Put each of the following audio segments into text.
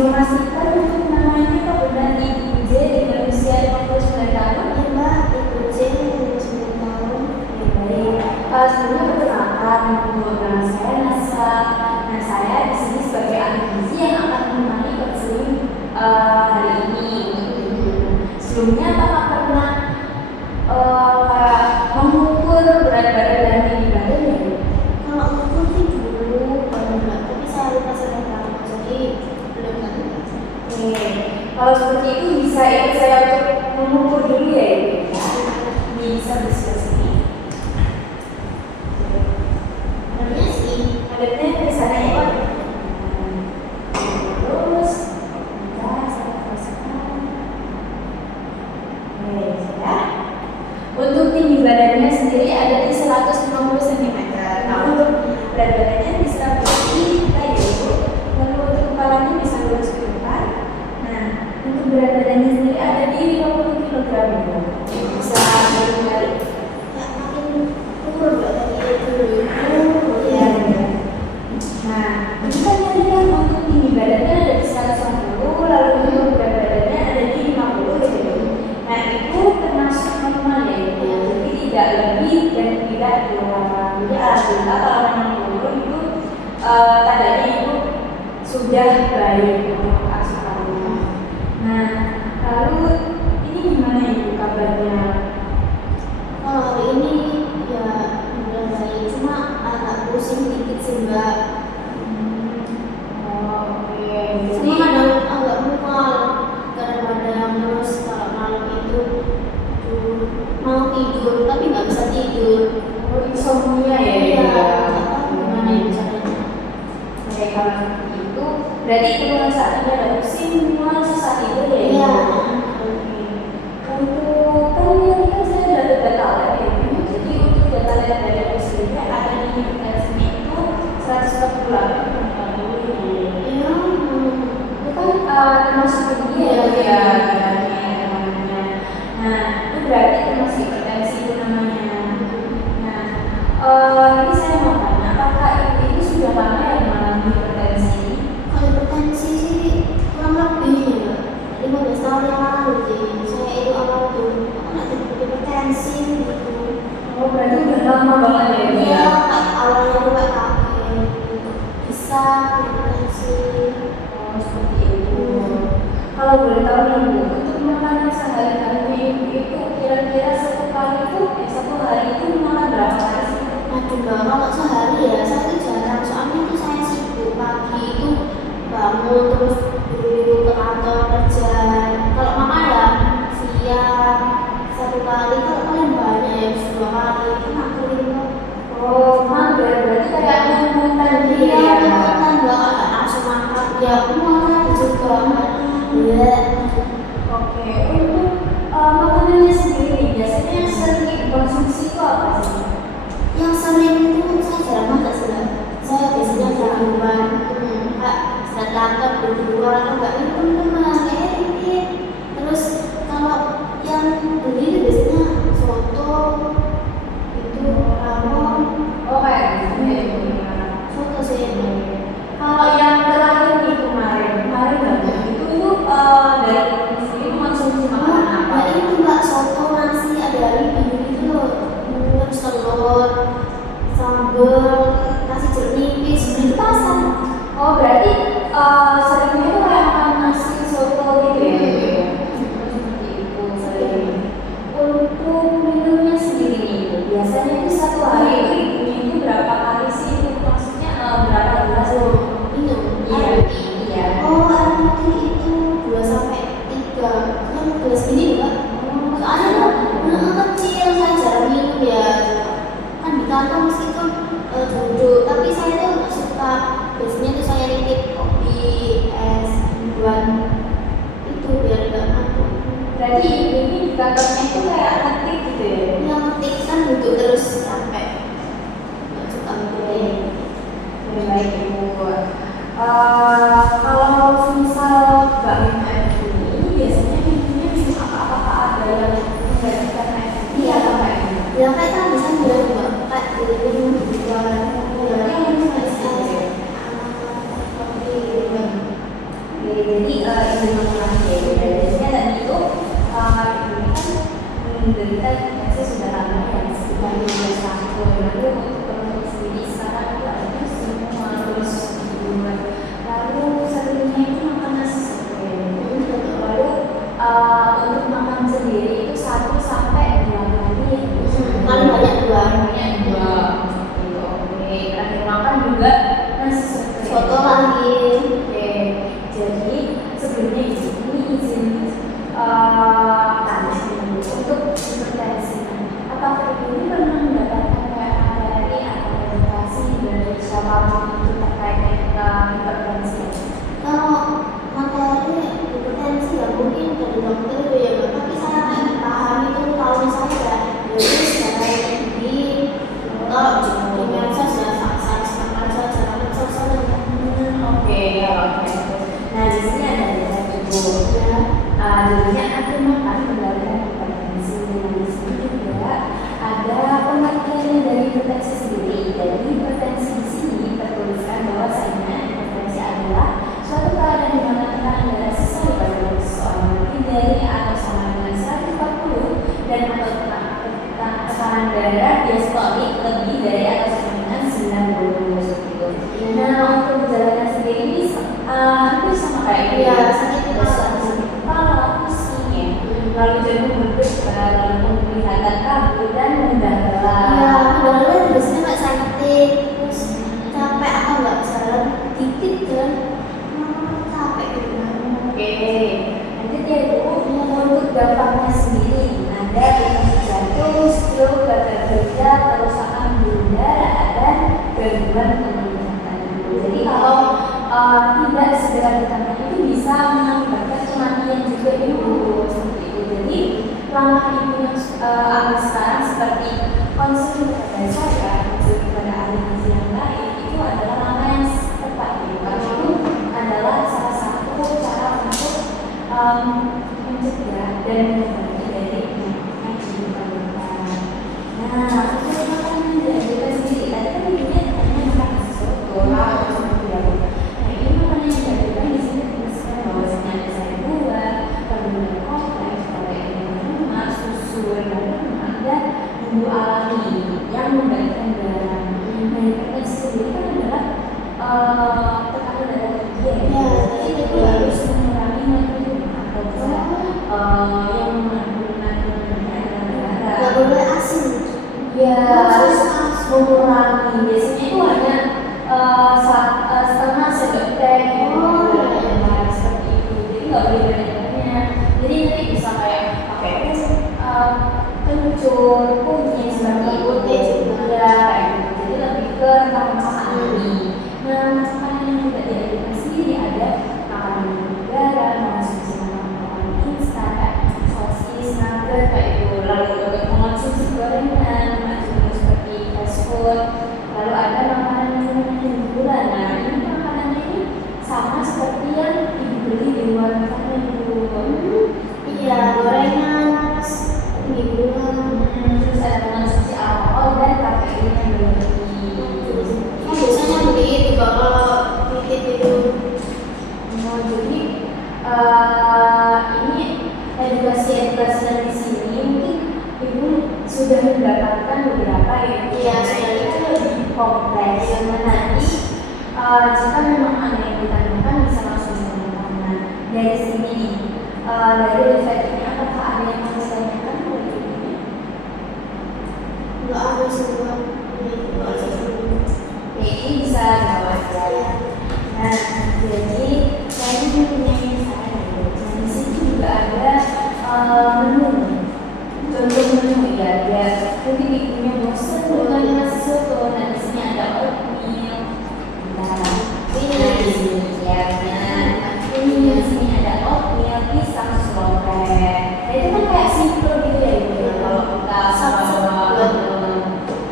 diinformasikan untuk namanya Pak benar Ibu J dengan usia 59 tahun? Ya Mbak, Ibu J 59 tahun. Baik. Sebelumnya perkenalkan, nama saya Nasa. Nah, saya di sini sebagai ahli gizi yang akan menemani konseling hari ini. Sebelumnya Bapak pernah mengukur berat badan dan tinggi badan ya? Kalau mengukur sih dulu pernah, tapi saya lupa sekarang, jadi belum lagi. Oke, kalau seperti itu bisa ikut saya untuk mengukur dulu ya Ibu ya. Ini bisa bersih sini. Sebenarnya sih Alatnya dari sana ya Pak. Terus, kita saya pasang. Oke, sudah. Untuk tinggi badannya sendiri ada di 150 cm. Nah, untuk berat badannya bisa berdiri kita ya Ibu. Lalu untuk kepalanya bisa lurus ke depan. Nah, untuk berat badannya sendiri ada di 50 kg Ibu. Bisa kembali. ya makin turun Mbak dari dulu. Ya. Nah, ini kan tadi kan untuk tinggi badannya ada di 150, lalu untuk berat badannya ada di 50 ya Ibu. Nah, itu termasuk normal ya Ibu. Jadi tidak lebih dan tidak kurang. Jadi alhamdulillah kalau memang turun itu tandanya Ibu sudah baik untuk asupannya. Nah, lalu ini gimana Ibu kabarnya? Kalau hari ini ya udah baik, cuma agak pusing dikit sih Mbak. Oke, Sama kadang agak mual, kadang-kadang terus kalau malam itu mau tidur tapi nggak bisa tidur. insomnia ya Iya, Ibu ya? nggak tahu gimana ya caranya. Oke, kalau seperti itu berarti keluhan saat ini ada pusing, mual, susah tidur ya Ibu? Iya. Oke. Untuk kan ini kan saya dapat data lab ya Ibu. Jadi untuk data lab dari pusingnya ada di hipertensinya itu 148/40 Ibu. Iya. Itu kan termasuk tinggi ya Ibu ya beratnya namanya. Nah, itu berarti termasuk hipertensi itu namanya. Nah, ini saya mau tanya, apakah Ibu ini sudah lama ya mengalami hipertensi? Kalau hipertensi sih kurang lebih ya, 15 tahun yang lalu sih. Saya itu awal tuh aku nggak jadi hipertensi gitu. Oh, berarti udah lama banget ya Ibu Iya, ya? awalnya tuh nggak kaget bisa hipertensi. Oh, seperti itu. Kalau boleh tahu nih Bu, untuk makanan sehari-hari Ibu itu kira-kira satu hari itu makan berapa kali sih? Aduh Mbak, kalau sehari ya saya tuh jarang, soalnya tuh saya sibuk pagi itu bangun terus dulu ke kantor kerja. Kalau makan ya siang satu kali, kalau paling banyak ya bisa 2 kali, itu maklum kok. Oh, mager, berarti kayak mungutan gitu Iya, ya? makan Mbak, nggak langsung makan. Ya aku makan juga Mbak. Iya. Oke, untuk makanannya sendiri biasanya yang sering dikonsumsi itu apa sih? Yang sering itu saya jarang makan sih Mbak. Saya biasanya jamuan, Mbak, saat lapar di luar atau enggak ini teman-teman kayak dikit. Terus kalau yang beli itu biasanya soto, itu rawon, Oh, kayak gitu ya Ibu ya. soto sih. Kalau yang terakhir nih kemarin banget itu dari sini mengonsumsi makanan apa? Ya itu Mbak, soto nasi ada hari ini gitu loh. Terus telur, sambal, nasi jeruk nipis, beli di pasar. Oh, berarti seringnya itu kayak makan nasi soto gitu ya? Seperti itu sering. Untuk minumnya sendiri nih Ibu, biasanya itu satu hari itu ibunya itu berapa kali sih? Maksudnya berapa gelas? Minum Iya, air. iya. Oh, air putih itu 2 sampai 3 yang gelas ini Mbak. Soalnya kecil, saya jarang minum ya. Kan di kantor meskipun duduk, tapi saya tuh nggak suka. Biasanya tuh saya nitip kopi, es, buat itu biar nggak ngantuk. Berarti ibu ini di kantornya itu kayak ngetik gitu ya? Yang penting kan duduk terus sampai nggak suka minum. Baik Ibu. Kalau misal Mbak minum air ini biasanya minumnya minum apa ada yang menggantikan air putih atau kayak gimana? Ya kayak tadi saya bilang juga kayak minum juga. Ya, yang kopi. ibu mengulangi ya ibu ya. Jadinya tadi itu ibu ini kan menderita infeksi sudah lama ya sekitar 12 tahun. Lalu untuk penutup sendiri sekarang itu adanya semua terus dibuat. Lalu satunya itu makan nasi seperti lalu untuk makan sendiri itu 1 sampai 2 kali. Paling banyak 2. Banyak 2. Gitu. Oke, terakhir makan juga nasi seperti Foto lagi. Oke, jadi sebelumnya ini izin tanya untuk hipertensi. Apakah ibu ini pernah mendapatkan kayak materi atau edukasi dari siapapun itu terkait hipertensi? Kalau materi hipertensi ya mungkin dari dokter itu ya, tapi saya nggak paham itu kalau misalnya ya dari secara di kalau di medsos ya saya sekarang cara medsos saja. Oke, ya oke. Nah di sini ada data ibu. Jadinya aku makan kendalikan hipertensi. Nah di sini juga ada pengertian dari hipertensi sendiri. Jadi hipertensi di sini tertuliskan bahwasanya hipertensi adalah suatu keadaan di mana tekanan darah sesuai pada tubuh seseorang lebih dari atau sama dengan 140 dan atau tekanan darah diastolik lebih dari atau sama dengan 90 seperti itu. Nah untuk menjalankan sendiri ini hampir sama kayak Ya, sakit kepala, pusing ya, lalu jantung berdebar, lalu penglihatan kabur dan mudah lelah. Ya, padahal biasanya nggak sakit, terus capek atau nggak jalan dikit kan, capek gitu. Oke, nanti dia itu untuk dampaknya sendiri ada depresi jantung, stroke, gagal ginjal, kerusakan pembuluh darah dan gangguan penglihatan. Jadi kalau tidak segera ditangani itu bisa mengakibatkan kematian juga ibu seperti itu. Jadi langkah ibu yang sekarang seperti konsul kepada saya, konsul kepada ahli gizi yang lain itu adalah langkah yang tepat ibu. Karena itu adalah salah satu cara untuk mencegah dan mengobati dari penyakit jantung. Nah, untuk makanan yang kita sendiri tadi kan ibunya hanya makan sesuatu seperti itu. Nah, ini makanan yang diajarkan di sini termasuk bahwasanya ada sayur buah, kandungan kompleks, protein lemak, susu, lemak dan bumbu alami yang membaikkan darah. Nah, hipertensi sendiri kan adalah tekanan darah tinggi ya. Jadi itu harus mengurangi natrium atau yang mengandung natrium darah. Nggak boleh asin. Ya harus mengurangi. Biasanya itu hanya setengah sendok teh seperti itu. Jadi nggak boleh banyak-banyak. Jadi nanti bisa kayak pakai kencur, kunyit seperti itu. Ya, jadi lebih ke tentang masakan ini. Nah, makanan yang tidak diajarkan sendiri ada makanan negara, makanan instan, kayak sosis, nugget, kayak itu. Lalu mengonsumsi gorengan, makanan seperti fast food. Lalu ada makanan yang gula. Nah, ini makanannya ini sama seperti yang ibu beli di luar sana ibu. Iya, gorengan, gula. Terus ada mengonsumsi alkohol dan kafein yang berlebih. Biasanya beli itu kalau bikin itu. Jadi ini edukasi dari sini mungkin ibu sudah mendapatkan beberapa ya. Iya, Nah, itu lebih kompleks. Yang nanti jika memang ada yang ditanyakan bisa langsung ditanyakan. Dari sini dari website ini apakah ada yang mau ditanyakan oleh ibunya? Nggak ada semua. Ini bisa jawab ya. Nah, jadi saya mempunyai saya. Di sini juga ada menu. Contoh menu ya, biar mungkin ibunya bosan dengan nasi soto. Nah, di sini ada oatmeal. Nah, ini di sini ya. Nah, ini di sini ada oatmeal pisang slobrek. Nah, itu kan kayak simple gitu ya ibu. Kalau kita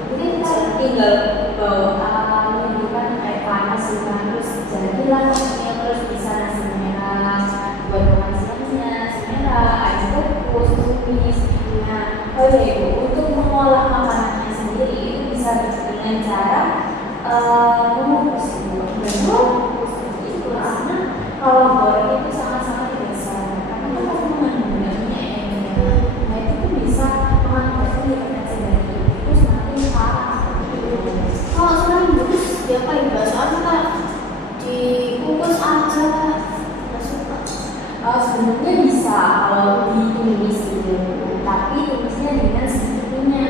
jadi kita tinggal bawa kayak panas terus jadilah oatmeal, terus bisa nasi merah buat makan siangnya, nasi merah, ayam kukus, tumis. Nah, ibu untuk mengolah makanannya sendiri itu bisa dengan cara mengukus itu, karena kalau goreng itu sangat aja nggak suka. Sebenarnya bisa kalau ditulis gitu, tapi tulisnya dengan sedikitnya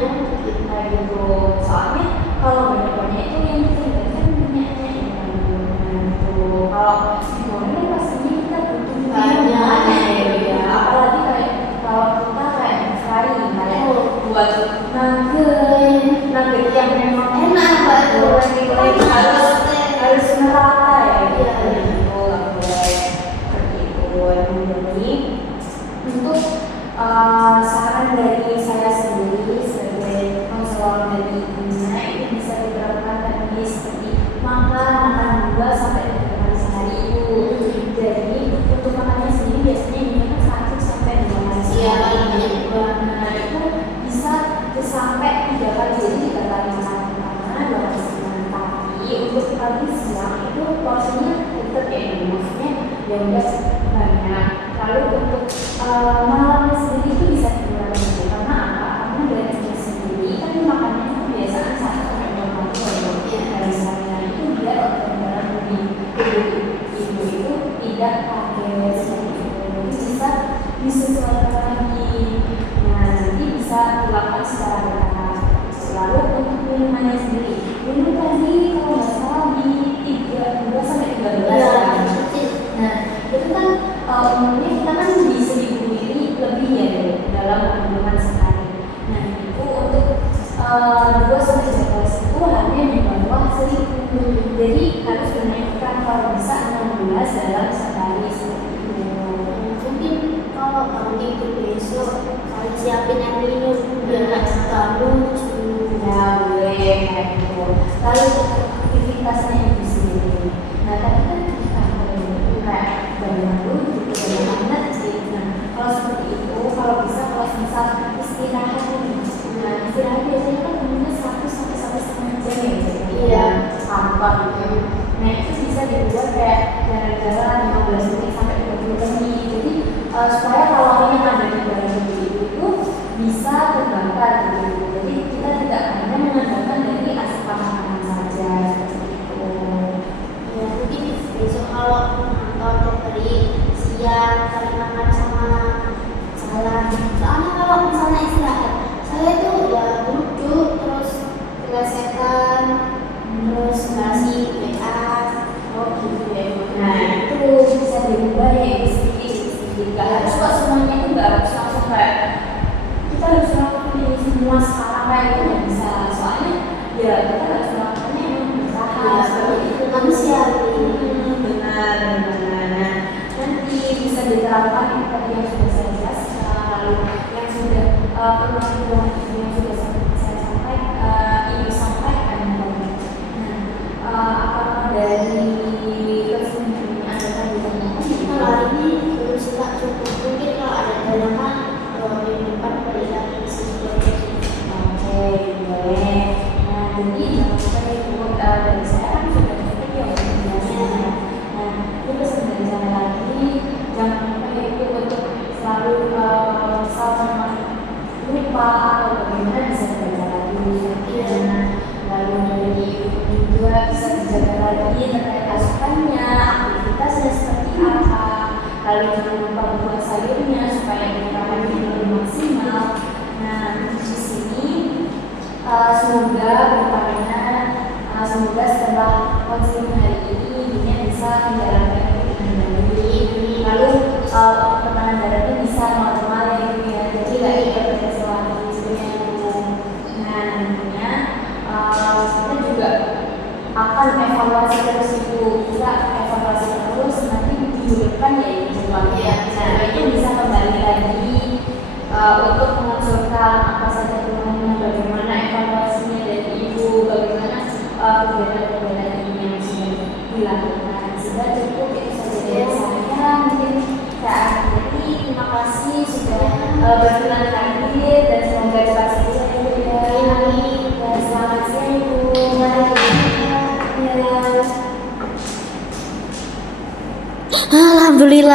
kayak gitu. Soalnya kalau banyak-banyak itu yang kita kan banyaknya gitu. Kalau gimana kan pastinya kita butuh banyak ya. Apalagi kayak kalau kita kayak hari kayak buat nugget yang memang Enak banget. harus merata ya gitu. Nggak boleh seperti itu. Jadi untuk saran dari saya sendiri sebagai konselor dari ibunya itu bisa diterapkan tadi seperti makan 2 sampai 3 kali sehari itu. Jadi untuk makannya sendiri biasanya ini kan 1 sampai 2 kali sehari. Nah itu bisa sampai 3 kali, jadi 3 kali makan pertama, 2 kali siang. Tapi untuk pagi siang itu porsinya tetap ya, maksudnya ya udah banyak. Lalu untuk malamnya sendiri itu bisa dikurangi gitu. Karena apa? Karena dari dia sendiri kan makannya itu kebiasaan 1 sampai 2 kali dari seharian itu biar organ tubuh ibu itu tidak kaget seperti itu. Jadi bisa disesuaikan lagi. Nah nanti bisa dilakukan secara bertahap. Lalu untuk minumannya sendiri, minum tadi kalau nggak salah di 2 sampai 13 Nah itu kan umumnya kita kan di 1000 mili lebih ya dalam kandungan sehari. Nah itu untuk 2 sampai 3 kali itu hanya di bawah 1000. Jadi harus dinaikkan kalau bisa 16 dalam sehari seperti itu. Mungkin kalau bangun itu besok kalian siapin air minum biar nggak terganggu. Ya boleh kayak gitu. Lalu untuk aktivitasnya itu sendiri. Nah tadi kan kita kayak banyak dulu gitu, banyak sih. Nah kalau seperti itu, kalau bisa misal istirahat nih. Nah istirahat biasanya kan umumnya 1 sampai 1,5 jam ya. Iya. Tanpa gitu. Nah itu bisa dibuat kayak jalan-jalan 15 menit sampai 20 menit. Jadi supaya kalori yang ada di dalam tubuh itu bisa terbakar gitu. Jadi kita tidak hanya mengandalkan dari asupan makanan saja seperti itu. Ya mungkin besok kalau nonton dari siang kalian makan sama jalan. Soalnya kalau misalnya istirahat, saya tuh ya duduk terus telesetan, terus ngasih WA. Oh gitu ya. Nah itu bisa diubah ya sedikit. Gak harus kok semuanya itu gak harus langsung kayak kita harus melakukan ini semua sekarang kayak itu nggak bisa. Soalnya ya kita harus melakukannya emang berusaha seperti itu Manusia. Benar. Nah nanti bisa diterapkan seperti yang sudah saya jelaskan, lalu yang sudah perlu yang sudah saya sampaikan, ibu sampaikan tadi. Nah apakah dari kesempatan Anda tadi Kalau hari ini belum suka cukup, mungkin kalau ada dalaman minggu depan boleh isi seperti itu. Oke, boleh. Nah, jadi jangan lupa ibu dari saya kan sudah cukup ya biasanya. Nah, itu pesan dari saya lagi, jangan lupa ibu untuk selalu misal memang lupa atau bagaimana bisa belajar lagi. Nah, lalu dari ibu juga bisa dijaga lagi terkait asupannya, aktivitasnya seperti apa. Lalu jangan lupa buat sayurnya supaya penyerapannya lebih maksimal. Nah, di sini semoga bertanya, semoga setelah konseling hari ini ibunya bisa menjalankan itu dengan baik. Lalu tekanan darahnya bisa normal ya ibu ya. Jadi nggak hipertensi lagi sebenarnya itu. Nah, nantinya kita juga akan evaluasi terus ibu. Kita evaluasi terus nanti minggu depan ya ibu. Nah, itu bisa kembali lagi untuk mengusulkan apa saja keluhannya, bagaimana evaluasinya dari ibu, bagaimana kegiatan-kegiatan ini yang sudah dilakukan. Sudah cukup itu saja dari saya. Mungkin saya akhiri. Terima kasih sudah berkenan hadir dan semoga cepat sembuh ibu ya. Dan selamat siang ibu. Alhamdulillah.